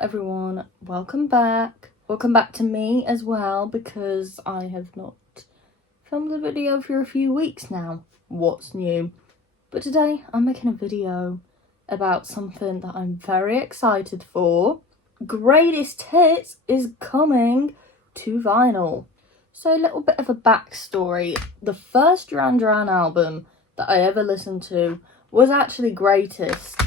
everyone, welcome back. Welcome back to me as well, because I have not filmed a video for a few weeks now. What's new? But today I'm making a video about something that I'm very excited for. Greatest Hits is coming to vinyl. So a little bit of a backstory. The first Duran Duran album that I ever listened to was actually Greatest.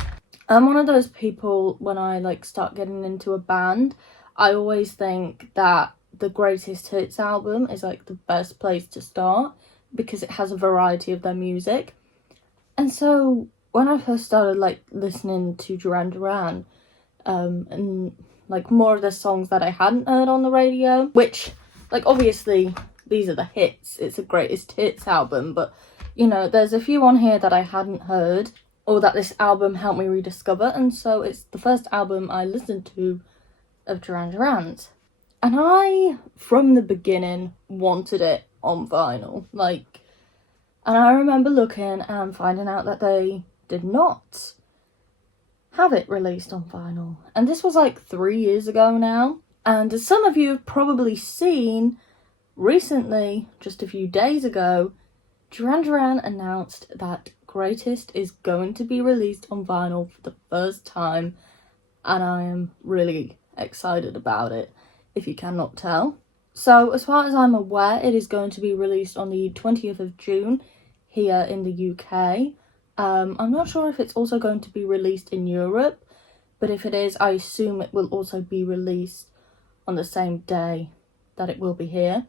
I'm one of those people, when I start getting into a band, I always think that the Greatest Hits album is the best place to start because it has a variety of their music. And so when I first started listening to Duran Duran, and more of the songs that I hadn't heard on the radio, which obviously these are the hits, it's a Greatest Hits album, but there's a few on here that I hadn't heard or that this album helped me rediscover, and so it's the first album I listened to of Duran Duran's. And I, from the beginning, wanted it on vinyl. And I remember looking and finding out that they did not have it released on vinyl. And this was 3 years ago now. And as some of you have probably seen, recently, just a few days ago, Duran Duran announced that Greatest is going to be released on vinyl for the first time, and I am really excited about it, if you cannot tell. So as far as I'm aware, it is going to be released on the 20th of June here in the UK. I'm not sure if it's also going to be released in Europe, but if it is, I assume it will also be released on the same day that it will be here.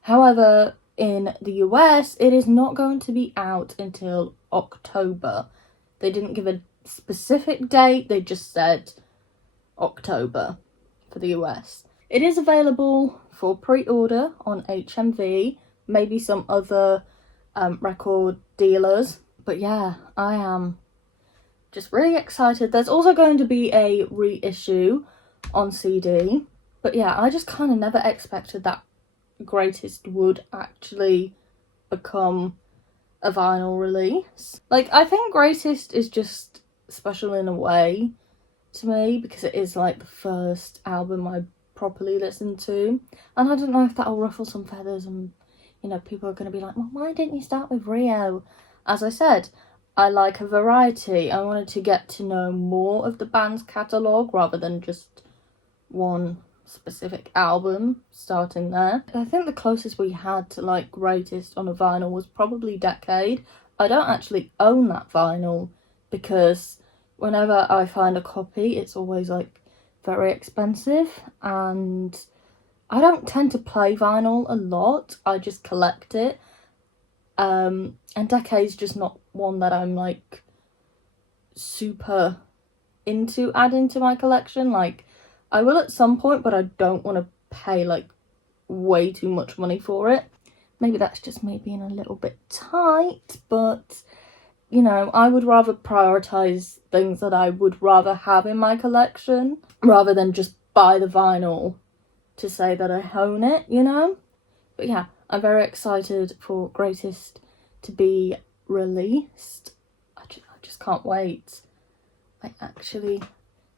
However, in the US, it is not going to be out until October. They didn't give a specific date, they just said October for the US. It is available for pre-order on HMV, maybe some other record dealers. But yeah, I am just really excited. There's also going to be a reissue on CD. But yeah, I just kind of never expected that Greatest would actually become a vinyl release. I think Greatest is just special in a way to me because it is the first album I properly listened to, and I don't know if that'll ruffle some feathers and people are going to be like, well, why didn't you start with Rio? As I said, I like a variety. I wanted to get to know more of the band's catalogue rather than just one specific album starting there. I think the closest we had to Greatest on a vinyl was probably Decade. I don't actually own that vinyl because whenever I find a copy, it's always very expensive, and I don't tend to play vinyl a lot. I just collect it. And Decade's just not one that I'm super into adding to my collection. I will at some point, but I don't want to pay way too much money for it. Maybe that's just me being a little bit tight, but I would rather prioritise things that I would rather have in my collection rather than just buy the vinyl to say that I own it, But yeah, I'm very excited for Greatest to be released. I just can't wait. I actually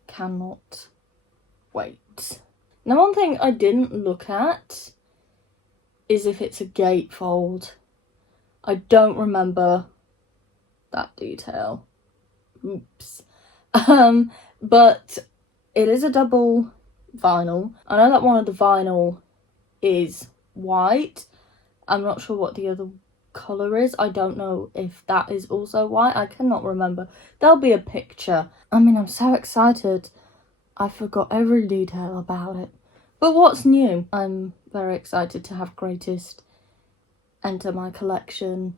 cannot wait. Now, one thing I didn't look at is if it's a gatefold. I don't remember that detail. Oops. But it is a double vinyl. I know that one of the vinyl is white. I'm not sure what the other colour is. I don't know if that is also white. I cannot remember. There'll be a picture. I'm so excited. I forgot every detail about it. But what's new? I'm very excited to have Greatest enter my collection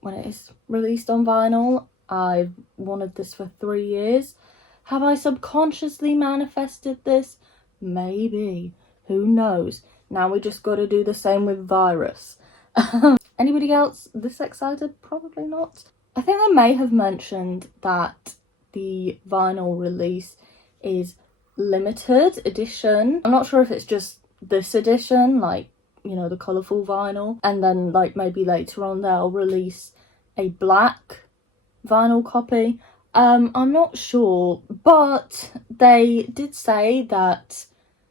when it is released on vinyl. I've wanted this for 3 years. Have I subconsciously manifested this? Maybe. Who knows? Now we just got to do the same with Virus. Anybody else this excited? Probably not. I think they may have mentioned that the vinyl release is limited edition. I'm not sure if it's just this edition, the colourful vinyl, and then maybe later on they'll release a black vinyl copy. I'm not sure, but they did say that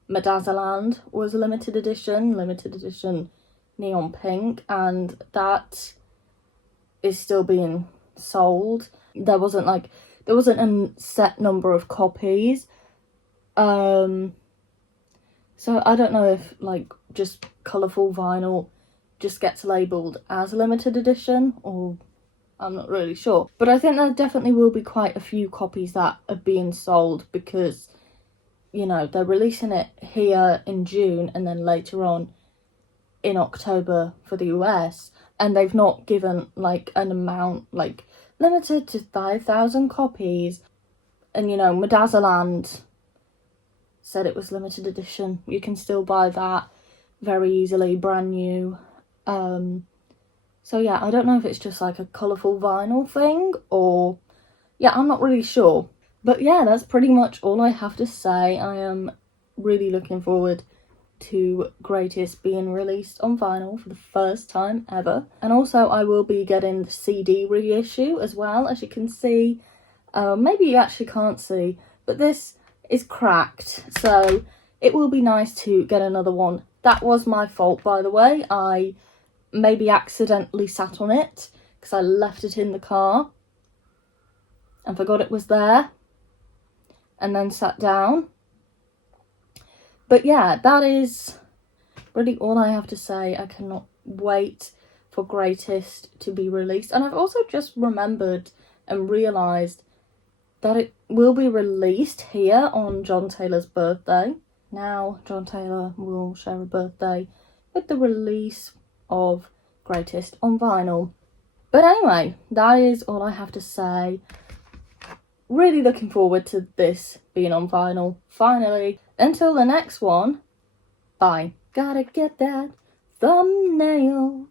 Medazzaland was a limited edition neon pink, and that is still being sold. There wasn't a set number of copies. So I don't know if like just colourful vinyl just gets labelled as a limited edition, or I'm not really sure. But I think there definitely will be quite a few copies that are being sold, because, you know, they're releasing it here in June and then later on in October for the US, and they've not given like an amount, like limited to 5,000 copies. And you know, Medazzaland said it was limited edition. You can still buy that very easily, brand new. So yeah, I don't know if it's just like a colourful vinyl thing, or yeah, I'm not really sure. But yeah, that's pretty much all I have to say. I am really looking forward to Greatest being released on vinyl for the first time ever. And also I will be getting the CD reissue as well, as you can see. Maybe you actually can't see, but this is cracked, so it will be nice to get another one. That was my fault, by the way. I maybe accidentally sat on it because I left it in the car and forgot it was there, and then sat down. But yeah, that is really all I have to say. I cannot wait for Greatest to be released. And I've also just remembered and realised that it will be released here on John Taylor's birthday. Now John Taylor will share a birthday with the release of Greatest on vinyl. But anyway, that is all I have to say. Really looking forward to this being on vinyl, finally. Until the next one, bye. Gotta get that thumbnail.